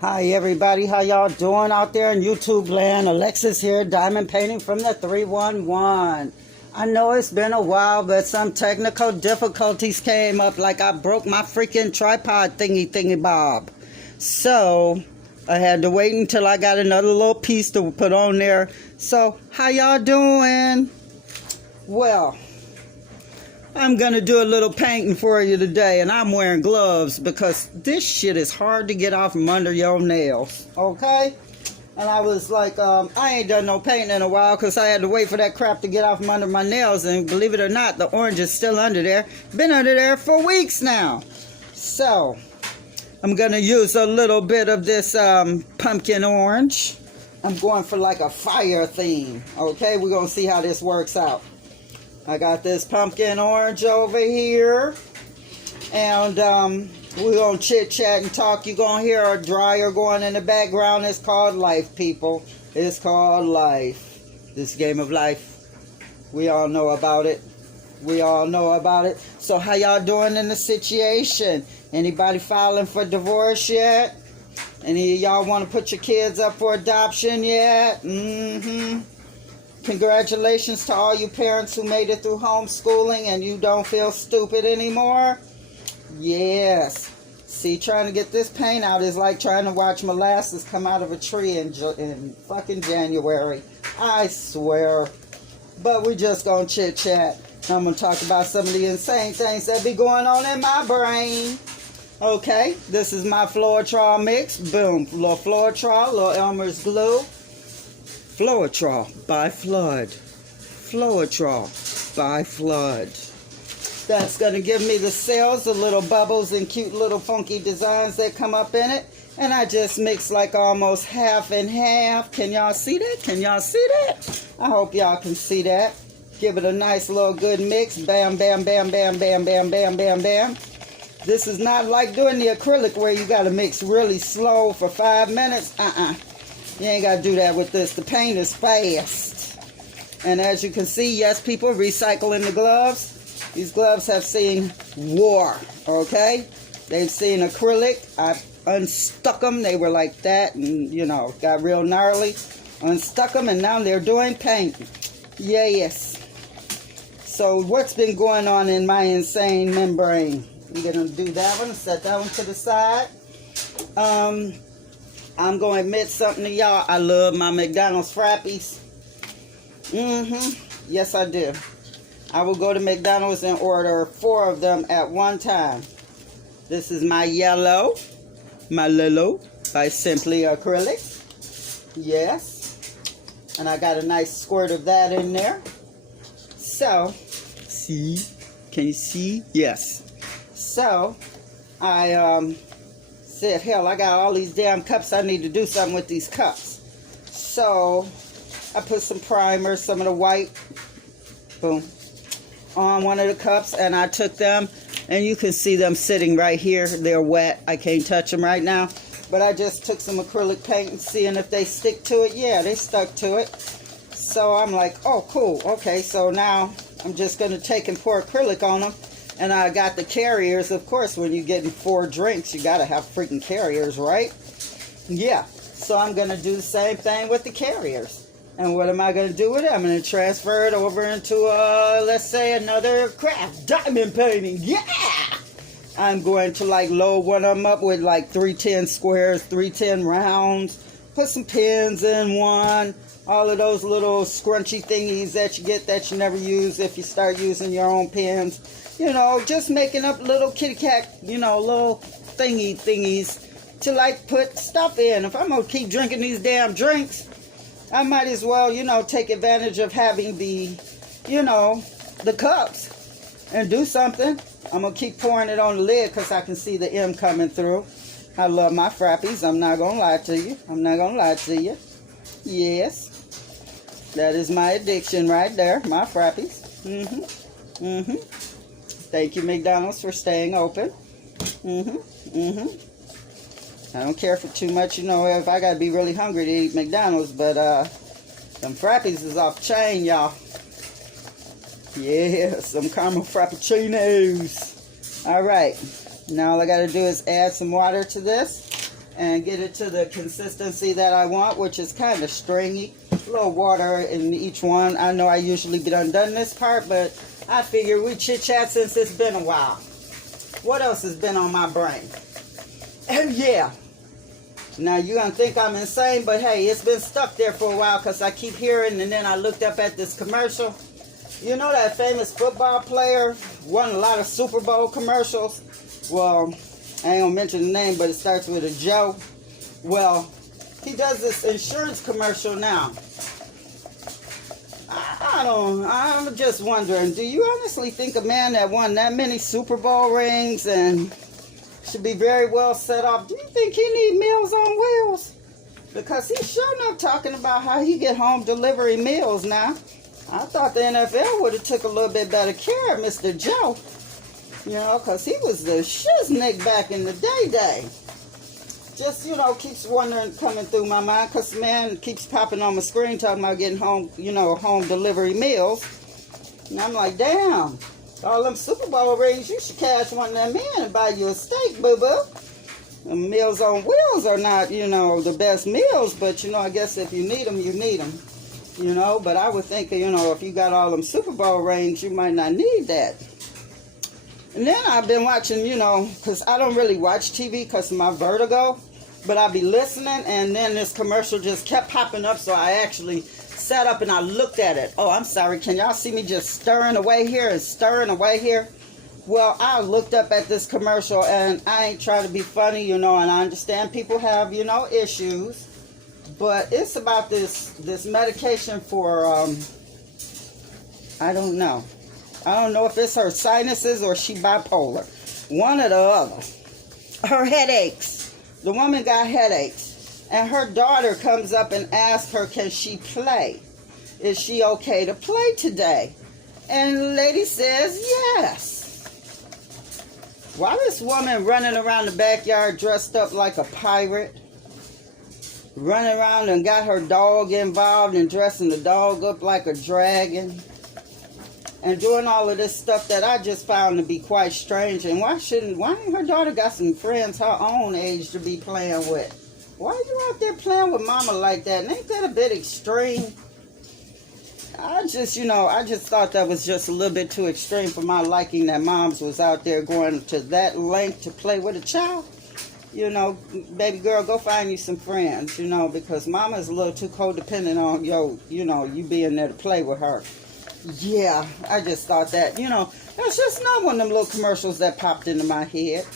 Hi everybody, how y'all doing out there in YouTube land? Alexis here, diamond painting from the 311. I know it's been a while, but some technical difficulties came up, like I broke my freaking tripod thingy bob. So I had to wait until I got another little piece to put on there. So how y'all doing? Well, I'm going to do a little painting for you today, and I'm wearing gloves because this shit is hard to get off from under your nails, okay? And I was like, I ain't done no painting in a while because I had to wait for that crap to get off from under my nails, and believe it or not, the orange is still under there. Been under there for weeks now. So, I'm going to use a little bit of this pumpkin orange. I'm going for like a fire theme, okay? We're going to see how this works out. I got this pumpkin orange over here, and we're going to chit-chat and talk. You're going to hear a dryer going in the background. It's called life, people. It's called life. This game of life. We all know about it. We all know about it. So how y'all doing in the situation? Anybody filing for divorce yet? Any of y'all want to put your kids up for adoption yet? Congratulations to all you parents who made it through homeschooling and you don't feel stupid anymore. Yes. See, trying to get this paint out is like trying to watch molasses come out of a tree in fucking January. I swear. But we just gonna chit chat. I'm gonna talk about some of the insane things that be going on in my brain. Okay, this is my Floetrol mix. Boom, little Floetrol, little Elmer's glue. Floetrol by Flood. Floetrol by Flood. That's going to give me the cells, the little bubbles and cute little funky designs that come up in it. And I just mix like almost half and half. Can y'all see that? Can y'all see that? I hope y'all can see that. Give it a nice little good mix. Bam, bam, bam, bam, bam, bam, bam, bam, bam. This is not like doing the acrylic where you got to mix really slow for 5 minutes. You ain't got to do that with this. The paint is fast. And as you can see, yes, people, recycling the gloves. These gloves have seen war, okay? They've seen acrylic. I unstuck them. They were like that and, you know, got real gnarly. Unstuck them, and now they're doing paint. Yes. So what's been going on in my insane membrane? I'm going to do that one, set that one to the side. I'm going to admit something to y'all. I love my McDonald's Frappies. Yes, I do. I will go to McDonald's and order 4 of them at one time. This is my yellow. My Lilo by Simply Acrylic. Yes. And I got a nice squirt of that in there. So, see? Can you see? Yes. So, I, said, hell, I got all these damn cups. I need to do something with these cups. So I put some primer, some of the white, boom, on one of the cups, and I took them, and you can see them sitting right here. They're wet. I can't touch them right now, but I just took some acrylic paint and seeing if they stick to it. Yeah, they stuck to it. So I'm like, oh, cool. Okay, so now I'm just going to take and pour acrylic on them. And I got the carriers. Of course, when you're getting 4 drinks, you got to have freaking carriers, right? Yeah. So I'm going to do the same thing with the carriers. And what am I going to do with it? I'm going to transfer it over into, let's say, another craft diamond painting. Yeah! I'm going to, like, load one of them up with, like, 310 squares, 310 rounds. Put some pins in one. All of those little scrunchy thingies that you get that you never use if you start using your own pins. You know, just making up little kitty cat, you know, little thingies to like put stuff in. If I'm going to keep drinking these damn drinks, I might as well, you know, take advantage of having the, you know, the cups and do something. I'm going to keep pouring it on the lid because I can see the M coming through. I love my Frappies. I'm not going to lie to you. I'm not going to lie to you. Yes. That is my addiction right there. My Frappies. Thank you, McDonald's, for staying open. I don't care for too much, you know, if I got to be really hungry to eat McDonald's, but them Frappies is off the chain, y'all. Yeah, some caramel frappuccinos. All right. Now all I got to do is add some water to this. and get it to the consistency that I want, which is kind of stringy. A little water in each one. I know I usually be done this part, but I figure we chit-chat since it's been a while. What else has been on my brain? And yeah. Now, you're going to think I'm insane, but hey, it's been stuck there for a while because I keep hearing, and then I looked up at this commercial. You know that famous football player won a lot of Super Bowl commercials? Well, I ain't going to mention the name, but it starts with a Joe. Well, he does this insurance commercial now. I'm just wondering, do you honestly think a man that won that many Super Bowl rings and should be very well set up, do you think he need Meals on Wheels? Because he's sure enough talking about how he get home delivery meals now. I thought the NFL would have took a little bit better care of Mr. Joe. You know, because he was the shiznick back in the day. Just, you know, keeps wondering, coming through my mind, because the man keeps popping on my screen talking about getting home, you know, home delivery meals. And I'm like, damn, all them Super Bowl rings, you should cash one of them in and buy you a steak, boo-boo. The Meals on Wheels are not, you know, the best meals, but, you know, I guess if you need them, you need them. You know, but I would think, you know, if you got all them Super Bowl rings, you might not need that. And then I've been watching, you know, because I don't really watch TV because of my vertigo, but I'll be listening, and then this commercial just kept popping up, so I actually sat up and I looked at it. Oh, I'm sorry. Can y'all see me just stirring away here and stirring away here? Well, I looked up at this commercial, and I ain't trying to be funny, you know, and I understand people have, you know, issues, but it's about this medication for, I don't know. I don't know if it's her sinuses or she bipolar. One or the other. Her headaches. The woman got headaches. And her daughter comes up and asks her, can she play? Is she okay to play today? And the lady says, yes. Why this woman running around the backyard dressed up like a pirate? Running around and got her dog involved and dressing the dog up like a dragon? And doing all of this stuff that I just found to be quite strange. And why ain't her daughter got some friends her own age to be playing with? Why are you out there playing with mama like that? And ain't that a bit extreme? I just thought that was just a little bit too extreme for my liking, that moms was out there going to that length to play with a child. You know, baby girl, go find you some friends, you know, because mama's a little too codependent on you being there to play with her. Yeah, I just thought that, you know, that's just not one of them little commercials that popped into my head.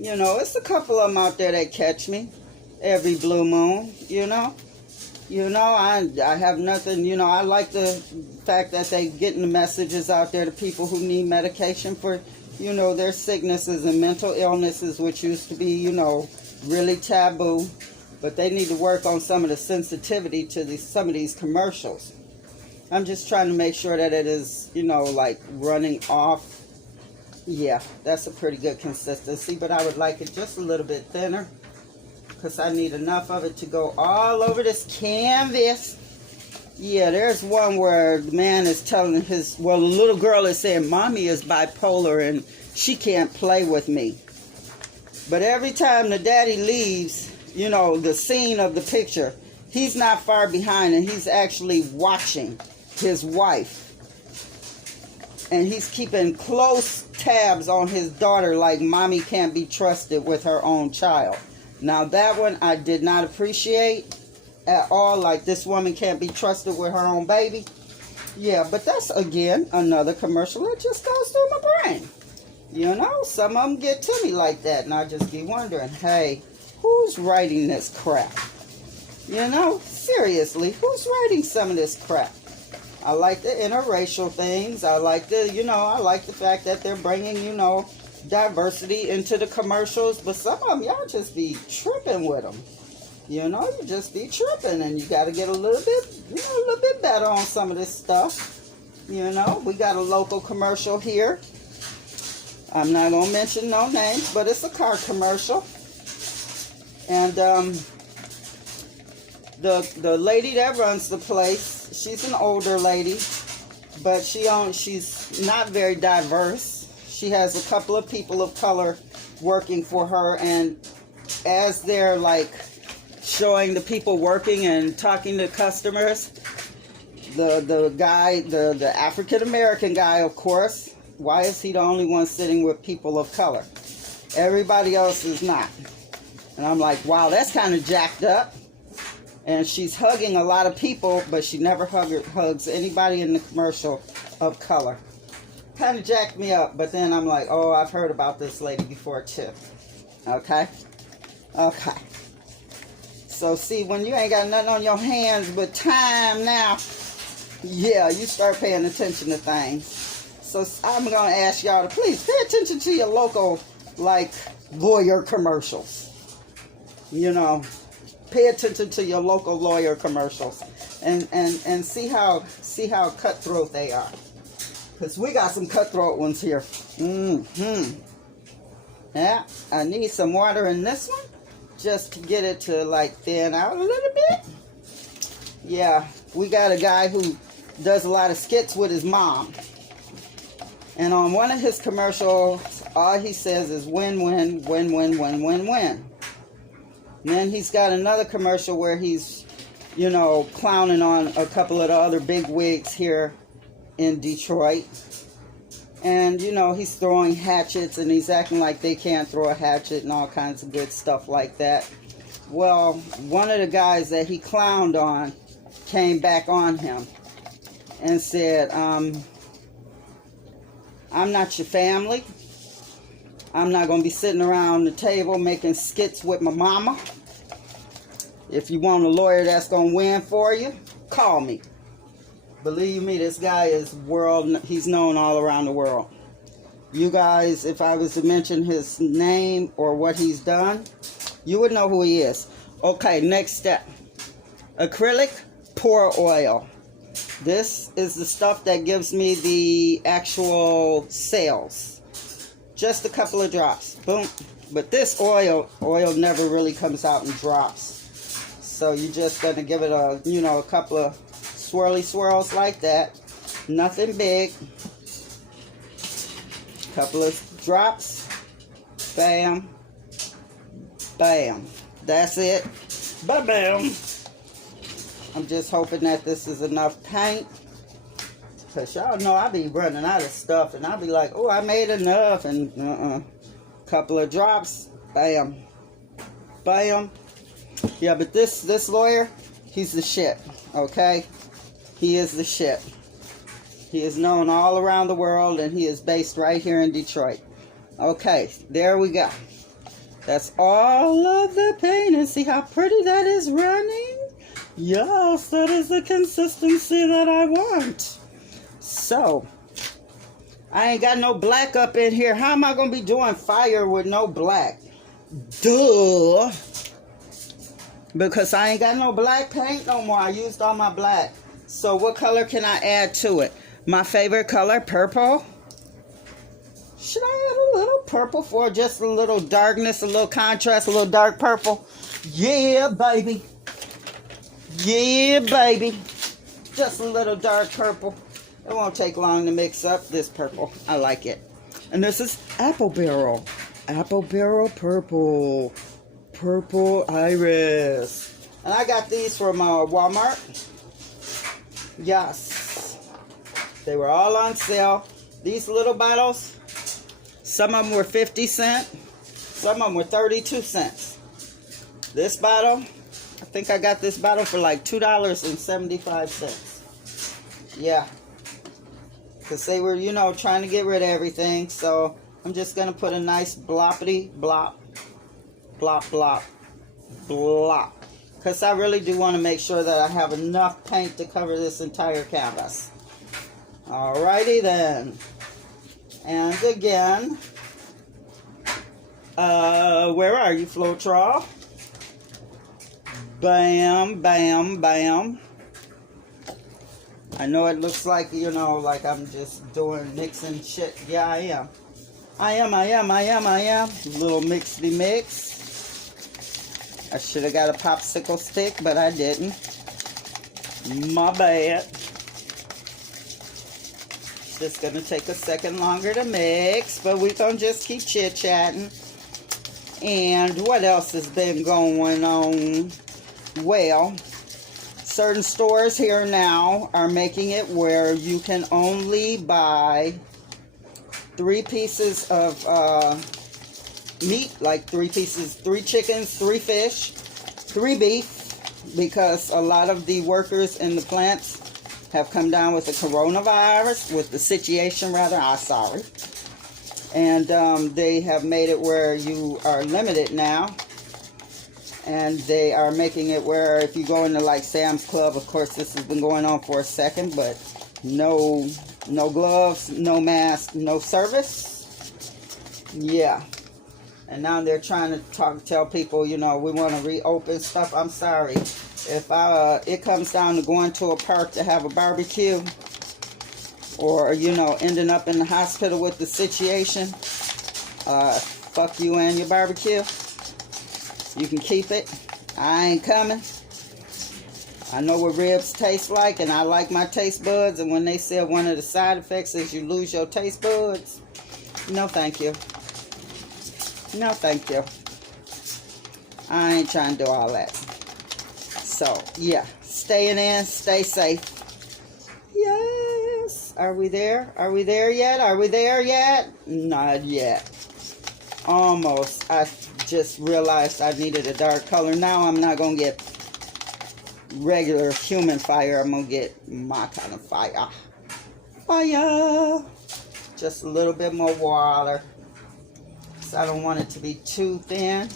You know, it's a couple of them out there that catch me every blue moon, you know. You know, I have nothing, you know, I like the fact that they getting the messages out there to people who need medication for, you know, their sicknesses and mental illnesses, which used to be, you know, really taboo. But they need to work on some of the sensitivity to some of these commercials. I'm just trying to make sure that it is, you know, like running off. Yeah, that's a pretty good consistency, but I would like it just a little bit thinner because I need enough of it to go all over this canvas. Yeah, there's one where the man is telling the little girl is saying, Mommy is bipolar and she can't play with me. But every time the daddy leaves, you know, the scene of the picture, he's not far behind and he's actually watching his wife. And he's keeping close tabs on his daughter like mommy can't be trusted with her own child. Now that one I did not appreciate at all, like this woman can't be trusted with her own baby. Yeah, but that's again another commercial that just goes through my brain. You know, some of them get to me like that and I just be wondering, hey, who's writing this crap? You know, seriously, who's writing some of this crap? I like the interracial things. I like I like the fact that they're bringing, you know, diversity into the commercials. But some of them, y'all just be tripping with them. You know, you just be tripping. And you got to get a little bit better on some of this stuff. You know, we got a local commercial here. I'm not going to mention no names, but it's a car commercial. And the lady that runs the place, she's an older lady, but she's not very diverse. She has a couple of people of color working for her, and as they're like showing the people working and talking to customers, the guy, the African American guy, of course, why is he the only one sitting with people of color? Everybody else is not. And I'm like, wow, that's kind of jacked up. And she's hugging a lot of people, but she never hugs anybody in the commercial of color. Kind of jacked me up, but then I'm like, oh, I've heard about this lady before too. Okay? Okay. So see, when you ain't got nothing on your hands but time now, yeah, you start paying attention to things. So I'm going to ask y'all to please pay attention to your local, like, lawyer commercials. You know, pay attention to your local lawyer commercials and see how cutthroat they are. Because we got some cutthroat ones here. Yeah, I need some water in this one just to get it to, like, thin out a little bit. Yeah, we got a guy who does a lot of skits with his mom. And on one of his commercials, all he says is win, win, win, win, win, win, win. And then he's got another commercial where he's, you know, clowning on a couple of the other big wigs here in Detroit. And, you know, he's throwing hatchets and he's acting like they can't throw a hatchet and all kinds of good stuff like that. Well, one of the guys that he clowned on came back on him and said, I'm not your family. I'm not going to be sitting around the table making skits with my mama. If you want a lawyer that's going to win for you, call me. Believe me, this guy is he's known all around the world. You guys, if I was to mention his name or what he's done, you would know who he is. Okay, next step. Acrylic pour oil. This is the stuff that gives me the actual sales. Just a couple of drops. Boom. But this oil never really comes out in drops. So you're just going to give it a, you know, a couple of swirly swirls like that. Nothing big. Couple of drops. Bam. Bam. That's it. Ba-bam. I'm just hoping that this is enough paint. Because y'all know I be running out of stuff. And I'll be like, oh, I made enough. And couple of drops. Bam. Bam. Yeah, but this lawyer, he's the shit. Okay? He is the shit. He is known all around the world. And he is based right here in Detroit. Okay, there we go. That's all of the paint. And see how pretty that is running? Yes, that is the consistency that I want. So, I ain't got no black up in here. How am I going to be doing fire with no black? Duh. Because I ain't got no black paint no more. I used all my black. So, what color can I add to it? My favorite color, purple. Should I add a little purple for just a little darkness, a little contrast, a little dark purple? Yeah, baby. Yeah, baby. Just a little dark purple. It won't take long to mix up this purple. I like it. And this is Apple Barrel. Apple Barrel purple. Purple iris. And I got these from Walmart. Yes. They were all on sale. These little bottles, some of them were 50 cents. Some of them were 32 cents. This bottle, I think I got this bottle for like $2.75. Yeah. Because they were, you know, trying to get rid of everything. So I'm just going to put a nice bloppity blop, blop, blop, blop. Because I really do want to make sure that I have enough paint to cover this entire canvas. Alrighty then. And again, where are you, Floetrol? Bam, bam, bam. I know it looks like, you know, like I'm just mixing shit. Yeah, I am. I am. Little mixity mix. I should have got a popsicle stick, but I didn't. My bad. Just gonna take a second longer to mix, but we're gonna just keep chit-chatting. And what else has been going on? Well, certain stores here now are making it where you can only buy 3 pieces of meat, like 3 pieces, 3 chickens, 3 fish, 3 beef, because a lot of the workers in the plants have come down with the coronavirus, with the situation rather, sorry. And they have made it where you are limited now. And they are making it where if you go into like Sam's Club, of course this has been going on for a second, but no gloves, no mask, no service. Yeah. And now they're trying to tell people, you know, we want to reopen stuff. I'm sorry. If it comes down to going to a park to have a barbecue, or, you know, ending up in the hospital with the situation, fuck you and your barbecue. You can keep it. I ain't coming. I know what ribs taste like, and I like my taste buds. And when they said one of the side effects is you lose your taste buds, no thank you. No thank you. I ain't trying to do all that. So, yeah. Staying in. Stay safe. Yes. Are we there? Are we there yet? Are we there yet? Not yet. Almost. I just realized I needed a dark color. Now I'm not going to get regular human fire. I'm going to get my kind of fire. Fire. Just a little bit more water. So I don't want it to be too thin.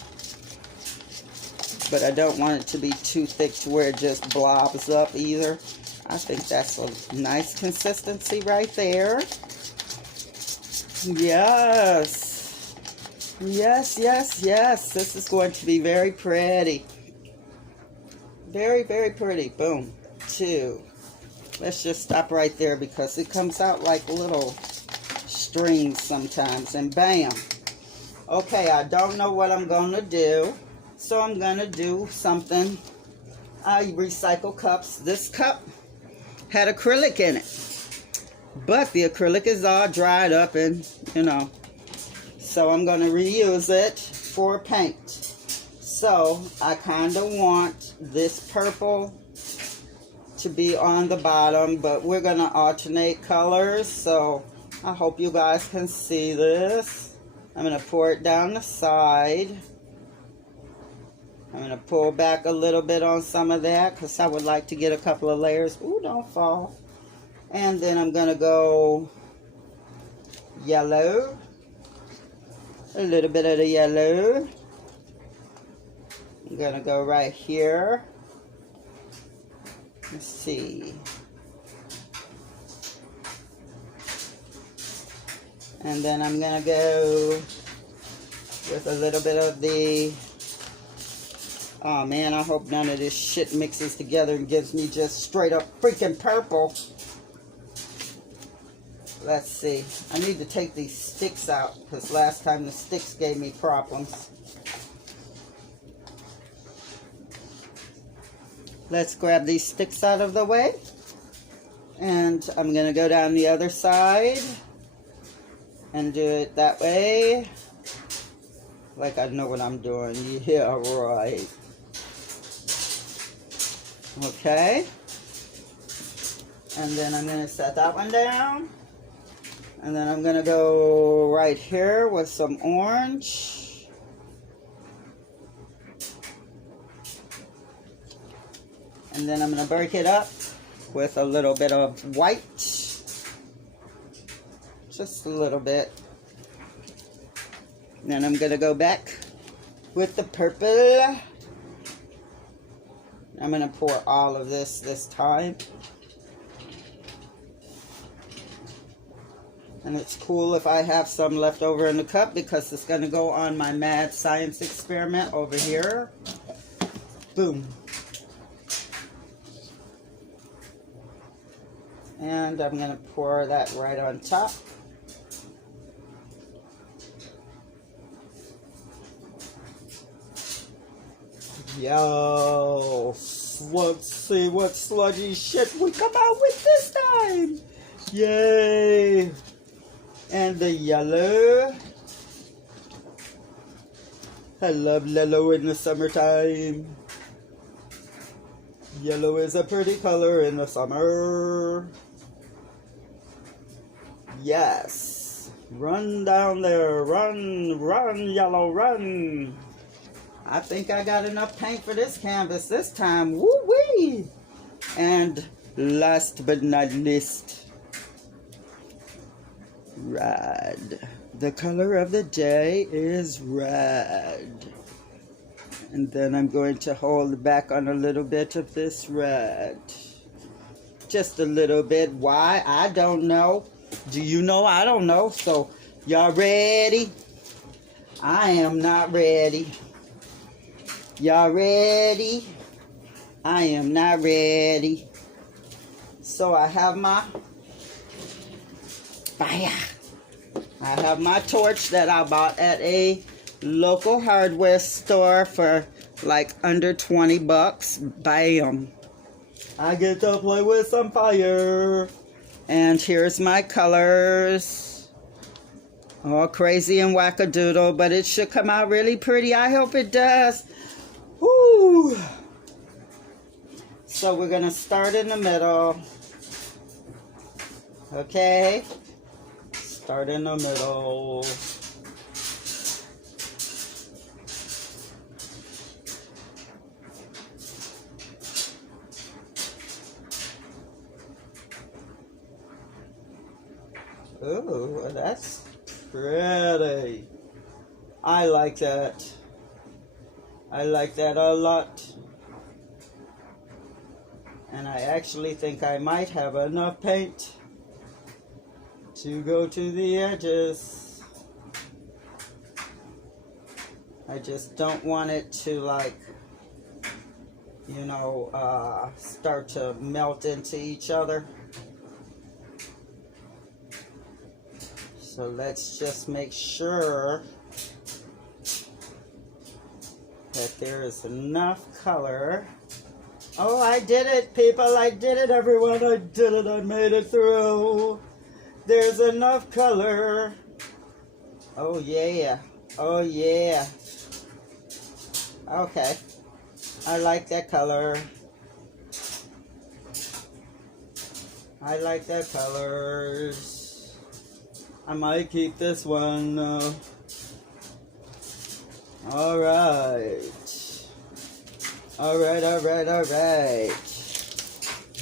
But I don't want it to be too thick to where it just blobs up either. I think that's a nice consistency right there. Yes. Yes, yes, yes. This is going to be very pretty. Very, very pretty. Boom. 2. Let's just stop right there because it comes out like little strings sometimes. And bam. Okay, I don't know what I'm going to do. So I'm going to do something. I recycle cups. This cup had acrylic in it. But the acrylic is all dried up and, you know. So I'm going to reuse it for paint. So I kind of want this purple to be on the bottom, but we're going to alternate colors. So I hope you guys can see this. I'm going to pour it down the side. I'm going to pull back a little bit on some of that because I would like to get a couple of layers. Ooh, don't fall. And then I'm going to go yellow. A little bit of the yellow. I'm going to go right here. Let's see. And then I'm going to go with a little bit of the... Oh man, I hope none of this shit mixes together and gives me just straight up freaking purple. Let's see. I need to take these sticks out because last time the sticks gave me problems. Let's grab these sticks out of the way. And I'm going to go down the other side and do it that way. Like I know what I'm doing. Yeah, right. Okay. And then I'm going to set that one down. And then I'm going to go right here with some orange. And then I'm going to break it up with a little bit of white. Just a little bit. And then I'm going to go back with the purple. I'm going to pour all of this time. And it's cool if I have some left over in the cup because it's going to go on my mad science experiment over here. Boom. And I'm going to pour that right on top. Yo, let's see what sludgy shit we come out with this time. Yay. And the yellow. I love yellow in the summertime. Yellow is a pretty color in the summer. Yes. Run down there. Run, run, yellow, run. I think I got enough paint for this canvas this time. Woo-wee. And last but not least, red. The color of the day is red. And then I'm going to hold back on a little bit of this red. Just a little bit. Why? I don't know. Do you know? I don't know. So, y'all ready? I am not ready. Y'all ready? I am not ready. So I have my fire. I have my torch that I bought at a local hardware store for like under 20 bucks. Bam. I get to play with some fire. And here's my colors. All crazy and wackadoodle, but it should come out really pretty. I hope it does. Woo! So we're going to start in the middle. Okay? Start in the middle. Ooh, that's pretty. I like that. I like that a lot. And I actually think I might have enough paint to go to the edges. I just don't want it to, like, you know, start to melt into each other. So let's just make sure that there is enough color. Oh, I did it, people. I did it, everyone. I did it. I made it through. There's enough color. Oh, yeah. Oh, yeah. Okay. I like that color. I like that colors. I might keep this one. All right. All right.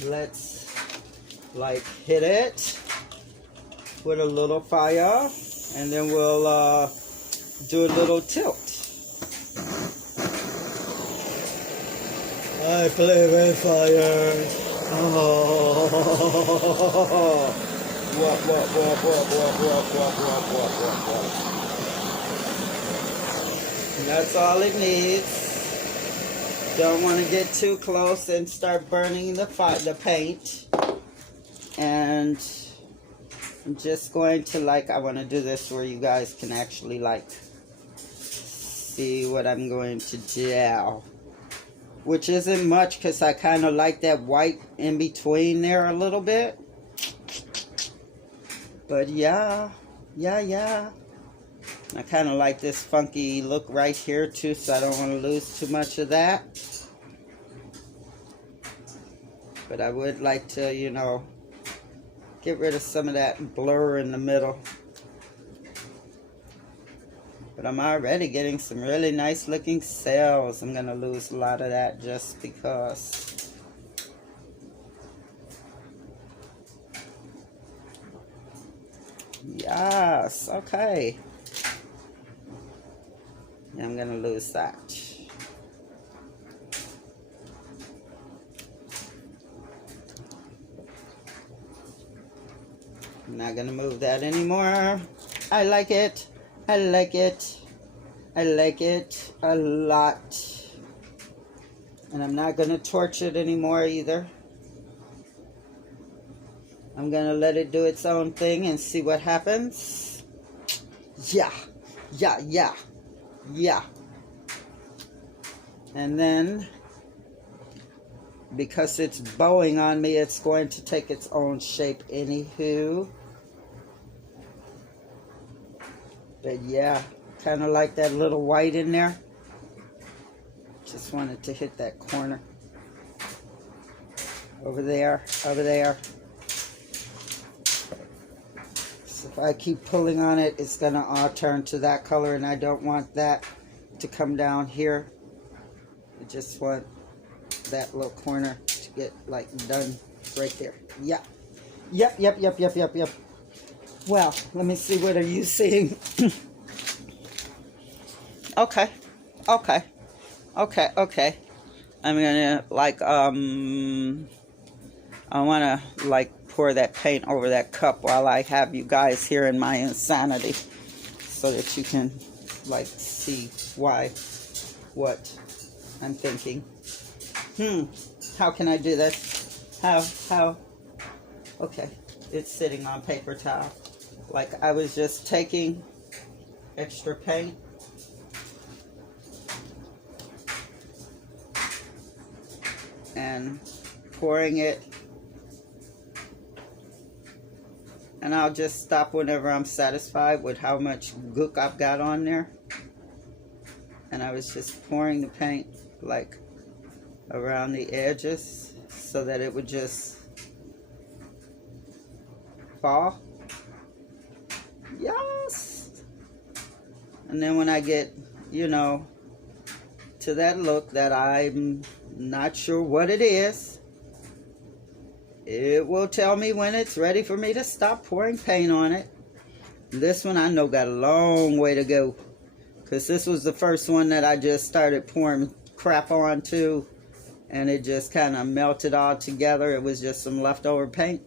Let's, like, hit it with a little fire, and then we'll do a little tilt. I play with fire. Oh. What. And that's all it needs. Don't want to get too close and start burning the paint. And I'm just going to, like, I want to do this where you guys can actually, like, see what I'm going to do. Which isn't much, because I kind of like that white in between there a little bit. But yeah. I kind of like this funky look right here too, so I don't want to lose too much of that. But I would like to, you know, get rid of some of that blur in the middle. But I'm already getting some really nice looking cells. I'm going to lose a lot of that just because. Yes, okay. Yeah, I'm going to lose that. I'm not going to move that anymore. I like it. I like it. I like it a lot. And I'm not going to torch it anymore either. I'm going to let it do its own thing and see what happens. Yeah. And then, because it's bowing on me, it's going to take its own shape anywho. But yeah, kind of like that little white in there. just wanted to hit that corner. Over there, over there. So if I keep pulling on it, it's gonna all turn to that color, and I don't want that to come down here. I just want that little corner to get like done right there. Yeah. Yep. Well, let me see, what are you seeing? Okay. I'm gonna like I wanna like pour that paint over that cup while I have you guys here in my insanity, so that you can like see what I'm thinking. How can I do this? How? Okay, it's sitting on paper towel. Like I was just taking extra paint and pouring it, and I'll just stop whenever I'm satisfied with how much gook I've got on there. And I was just pouring the paint like around the edges so that it would just fall. Yes. And then when I get, you know, to that look that I'm not sure what it is, it will tell me when it's ready for me to stop pouring paint on it. This one I know got a long way to go, because this was the first one that I just started pouring crap on too, and it just kind of melted all together. It was just some leftover paint.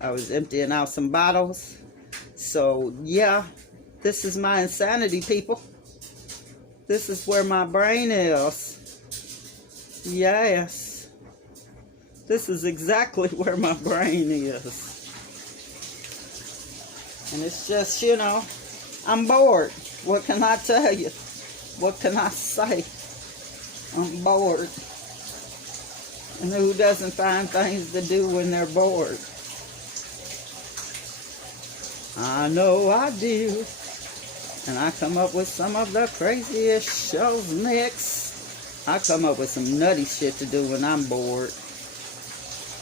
I was emptying out some bottles. So yeah, this is my insanity, people. This is where my brain is. Yes. This is exactly where my brain is. And it's just, you know, I'm bored. What can I tell you? What can I say? I'm bored. And who doesn't find things to do when they're bored? I know I do. And I come up with some of the craziest shows mix. I come up with some nutty shit to do when I'm bored.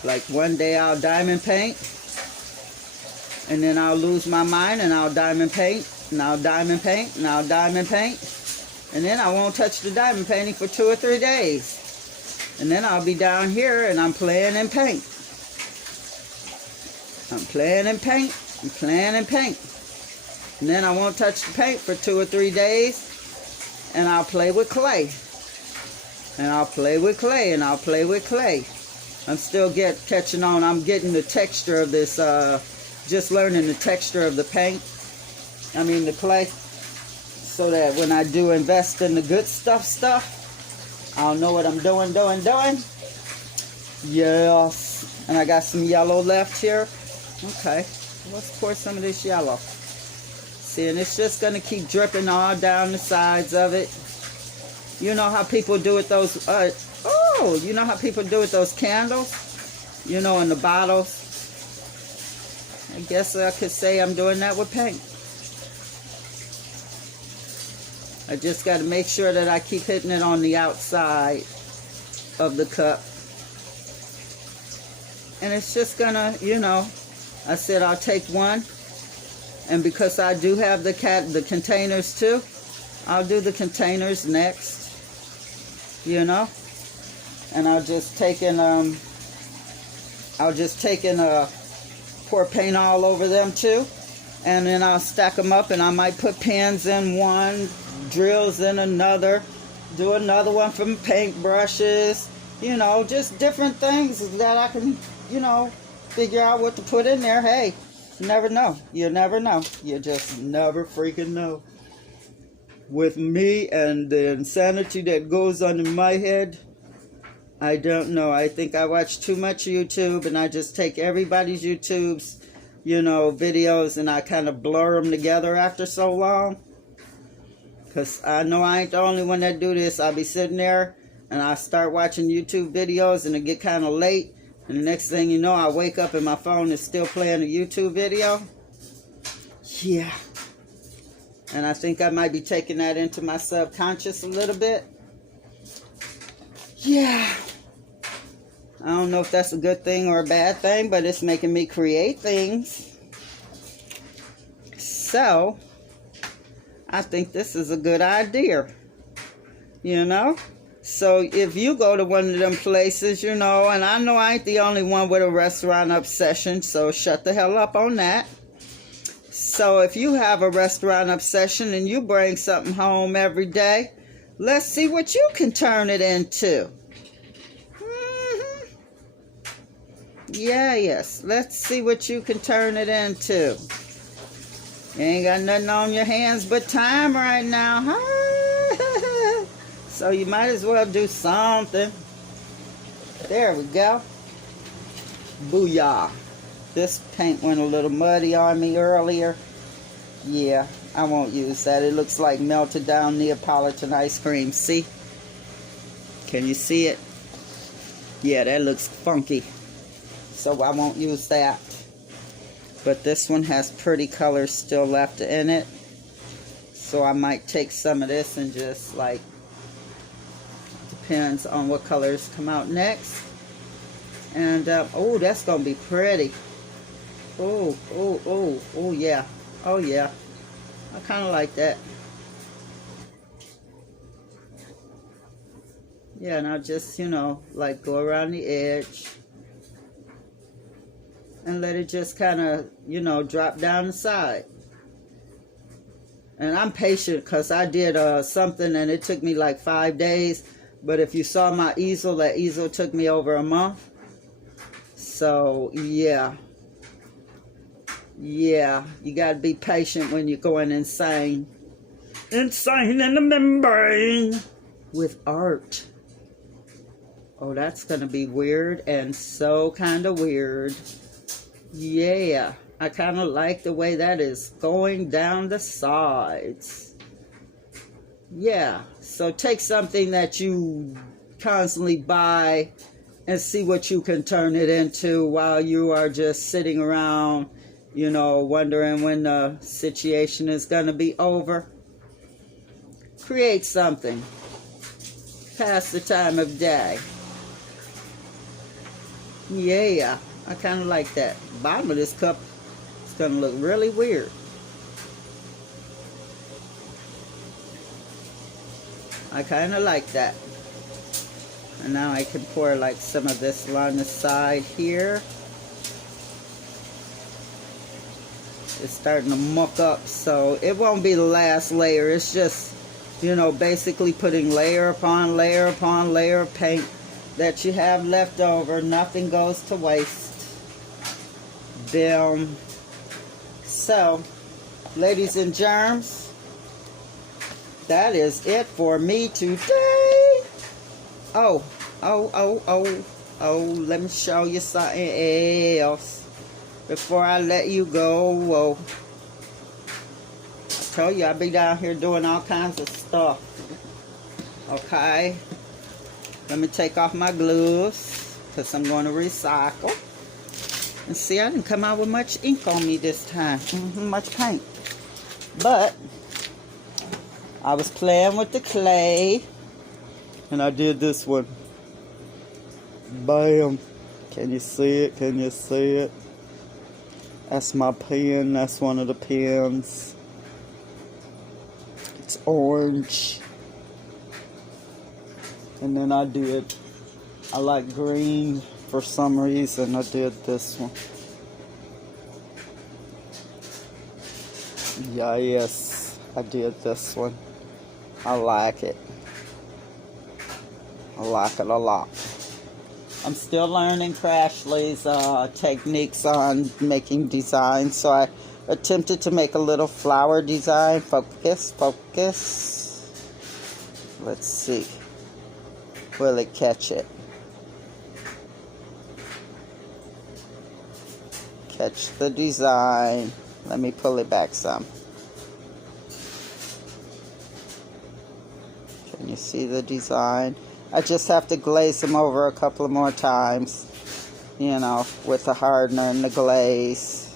Like one day I'll diamond paint, and then I'll lose my mind and I'll diamond paint, and I'll diamond paint, and I'll diamond paint, and then I won't touch the diamond painting for 2 or 3 days. And then I'll be down here and I'm playing in paint. I'm playing in paint, I'm playing in paint. And then I won't touch the paint for 2 or 3 days, and I'll play with clay. And I'll play with clay, and I'll play with clay. I'm still catching on. I'm getting the texture of this, just learning the texture of the paint. I mean the clay. So that when I do invest in the good stuff, I'll know what I'm doing. Yes. And I got some yellow left here. Okay. Let's pour some of this yellow. See, and it's just going to keep dripping all down the sides of it. You know how people do with those, you know how people do with those candles? You know, in the bottles. I guess I could say I'm doing that with paint. I just got to make sure that I keep hitting it on the outside of the cup. And it's just going to, you know, I said I'll take one. And because I do have the containers too, I'll do the containers next. You know? And I'll just take and pour paint all over them too. And then I'll stack them up, and I might put pins in one, drills in another, do another one from paint brushes, you know, just different things that I can, you know, figure out what to put in there. Hey, you never know. You never know. You just never freaking know. With me and the insanity that goes on in my head, I don't know. I think I watch too much YouTube, and I just take everybody's YouTube's, you know, videos, and I kind of blur them together after so long. Because I know I ain't the only one that do this. I'll be sitting there, and I start watching YouTube videos, and it get kind of late. And the next thing you know, I wake up and my phone is still playing a YouTube video. Yeah. And I think I might be taking that into my subconscious a little bit. Yeah. I don't know if that's a good thing or a bad thing, but it's making me create things. So, I think this is a good idea. You know? So, if you go to one of them places, you know, and I know I ain't the only one with a restaurant obsession, so shut the hell up on that. So, if you have a restaurant obsession and you bring something home every day, let's see what you can turn it into. Yeah, yes. Let's see what you can turn it into. You ain't got nothing on your hands but time right now, huh? So you might as well do something. There we go. Booyah. This paint went a little muddy on me earlier. Yeah, I won't use that. It looks like melted down Neapolitan ice cream. See? Can you see it? Yeah, that looks funky. So I won't use that. But this one has pretty colors still left in it. So I might take some of this and just like, depends on what colors come out next. And, oh, that's going to be pretty. Oh, oh, oh, oh, yeah. Oh, yeah. I kind of like that. Yeah, and I'll just, you know, like go around the edge. And let it just kind of, you know, drop down the side. And I'm patient because I did something and it took me like 5 days. But if you saw my easel, that easel took me over a month. So, yeah. Yeah, you got to be patient when you're going insane. Insane in the membrane with art. Oh, that's going to be weird and so kind of weird. Yeah, I kind of like the way that is going down the sides. Yeah, so take something that you constantly buy and see what you can turn it into while you are just sitting around, you know, wondering when the situation is going to be over. Create something. Pass the time of day. Yeah. I kind of like that. Bottom of this cup is going to look really weird. I kind of like that. And now I can pour like some of this along the side here. It's starting to muck up, so it won't be the last layer. It's just, you know, basically putting layer upon layer upon layer of paint that you have left over. Nothing goes to waste. Boom. So, ladies and germs, that is it for me today. Oh, let me show you something else before I let you go. Whoa. I told you I'd be down here doing all kinds of stuff. Okay. Let me take off my gloves because I'm going to recycle. And see, I didn't come out with much ink on me this time. Much paint. But I was playing with the clay. And I did this one. Bam. Can you see it? Can you see it? That's my pen. That's one of the pens. It's orange. And then I like green. For some reason, I did this one. Yeah, yes, I did this one. I like it. I like it a lot. I'm still learning Crashly's techniques on making designs, so I attempted to make a little flower design. Focus, focus. Let's see. Will it catch it? Catch the design. Let me pull it back some. Can you see the design? I just have to glaze them over a couple of more times, you know, with the hardener and the glaze.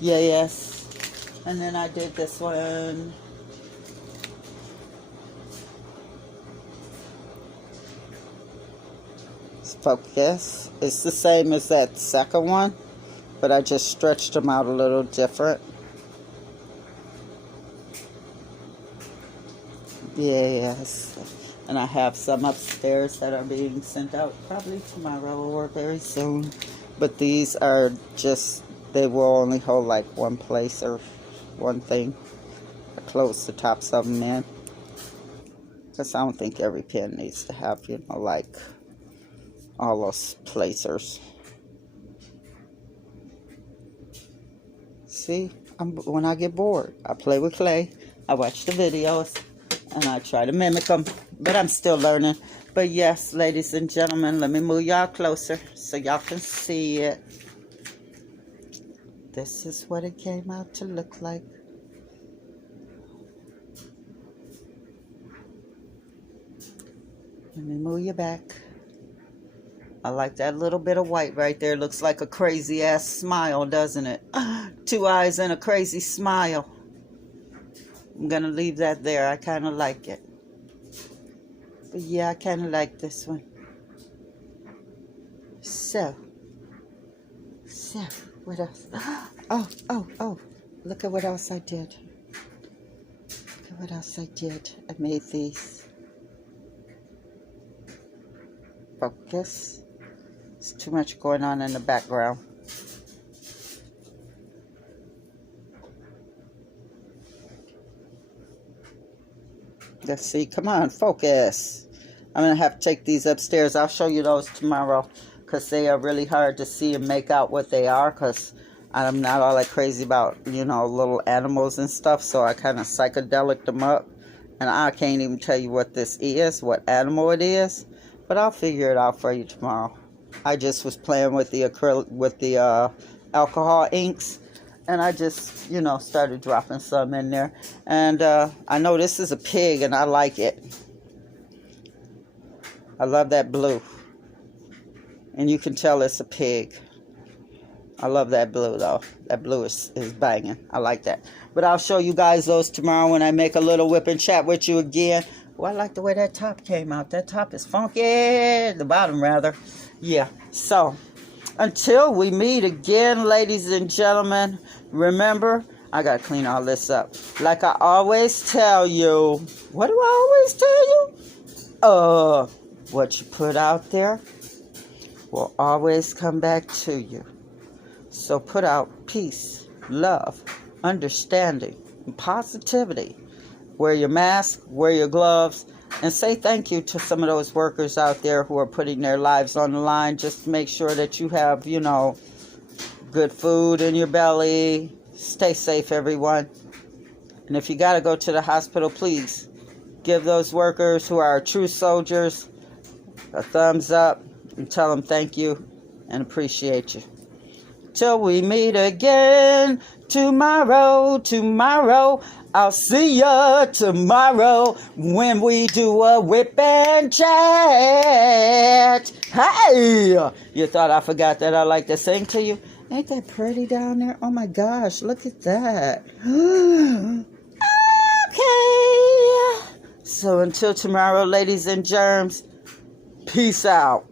Yeah, yes. And then I did this one. Focus. It's the same as that second one, but I just stretched them out a little different. Yes. And I have some upstairs that are being sent out probably tomorrow or very soon. But these are just, they will only hold like one place or one thing. I close the tops of them in. Because I don't think every pen needs to have, you know, like all those placers. See, when I get bored, I play with clay. I watch the videos and I try to mimic them, but I'm still learning. But yes, ladies and gentlemen, let me move y'all closer so y'all can see it. This is what it came out to look like. Let me move you back. I like that little bit of white right there. Looks like a crazy ass smile, doesn't it? 2 eyes and a crazy smile. I'm gonna leave that there. I kind of like it. But yeah, I kind of like this one. So, what else? Oh, look at what else I did. Look at what else I did. I made these. Focus. There's too much going on in the background. Let's see. Come on, focus. I'm going to have to take these upstairs. I'll show you those tomorrow because they are really hard to see and make out what they are because I'm not all that crazy about, you know, little animals and stuff. So I kind of psychedelic them up. And I can't even tell you what this is, what animal it is. But I'll figure it out for you tomorrow. I just was playing with the acrylic, with the alcohol inks, and I just, you know, started dropping some in there. And I know this is a pig, and I like it. I love that blue, and you can tell it's a pig. I love that blue though. That blue is banging. I like that. But I'll show you guys those tomorrow when I make a little whip and chat with you again. Well, I like the way that top came out. That top is funky. The bottom, rather. Yeah. So, until we meet again, ladies and gentlemen, remember, I got to clean all this up. Like I always tell you. What do I always tell you? What you put out there will always come back to you. So put out peace, love, understanding, and positivity. Wear your mask, wear your gloves, and say thank you to some of those workers out there who are putting their lives on the line just to make sure that you have, you know, good food in your belly. Stay safe, everyone. And if you got to go to the hospital, please give those workers who are true soldiers a thumbs up and tell them thank you and appreciate you. Till we meet again tomorrow. I'll see ya tomorrow when we do a whip and chat. Hey! You thought I forgot that I like to sing to you? Ain't that pretty down there? Oh my gosh, look at that. Okay. So until tomorrow, ladies and germs, peace out.